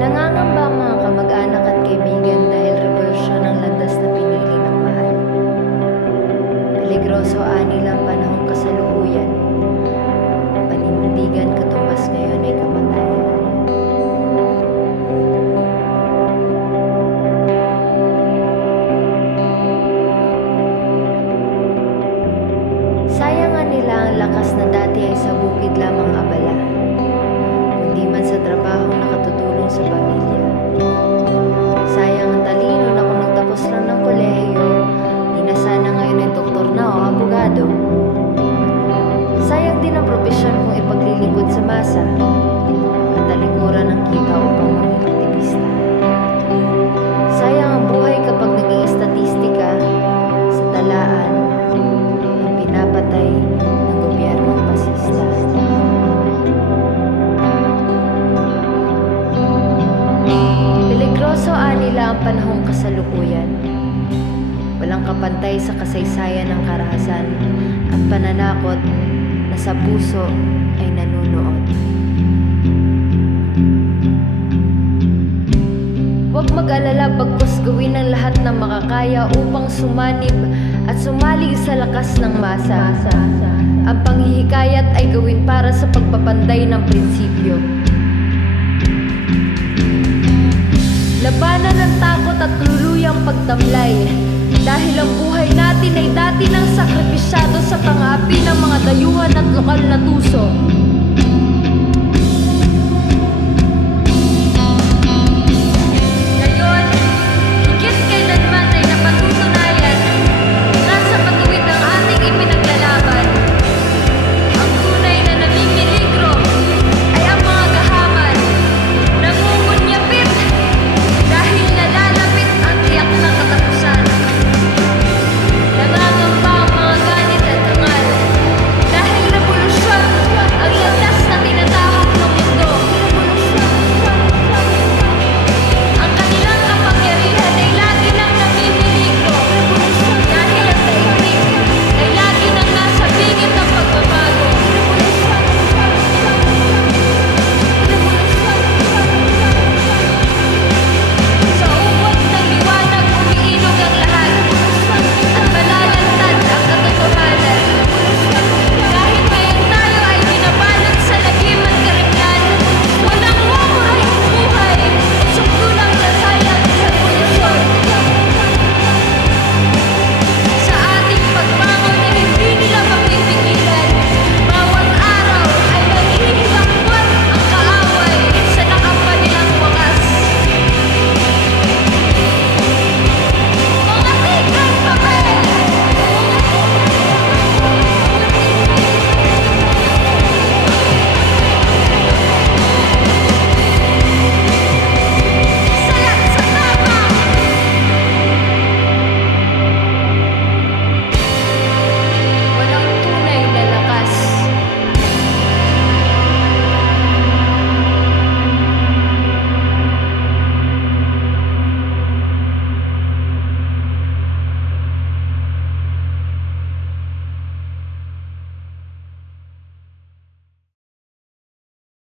Nangangamba ang mga kamag-anak at kaibigan dahil revolusyon ang landas na pinili ng mahal. Peligroso ani lang panahong kasalukuyan. Panindigan katumbas ngayon ay kamatayan. Sayangan nila ang lakas na dati ay sa bukid lamang abala, kundi man sa trabaho nakatutulong sa pamilya. Sayang ang talino na kung nagtapos lang ng kolehiyo, di na sana ngayon ay doktor na o abogado. Sayang din ang propesyon kung ipaglilingkod sa masa at talikuran ng kita upang maging aktivista. Sayang ang buhay kapag naging estatistika sa talaan ng pinapatay ng gobyernong pasista. Peligroso nila ang panahong kasalukuyan. Walang kapantay sa kasaysayan ng karahasan at pananakot na sa puso ay nanunuot. Huwag mag-alala bagkus gawin ang lahat ng makakaya upang sumanib at sumali sa lakas ng masa. Ang panghihikayat ay gawin para sa pagpapanday ng prinsipyo. Labanan ng takot at tuluyang pagtamlay, dahil ang buhay natin ay dati nang sakripisyado sa pang-aapi ng mga dayuhan at lokal na tuso.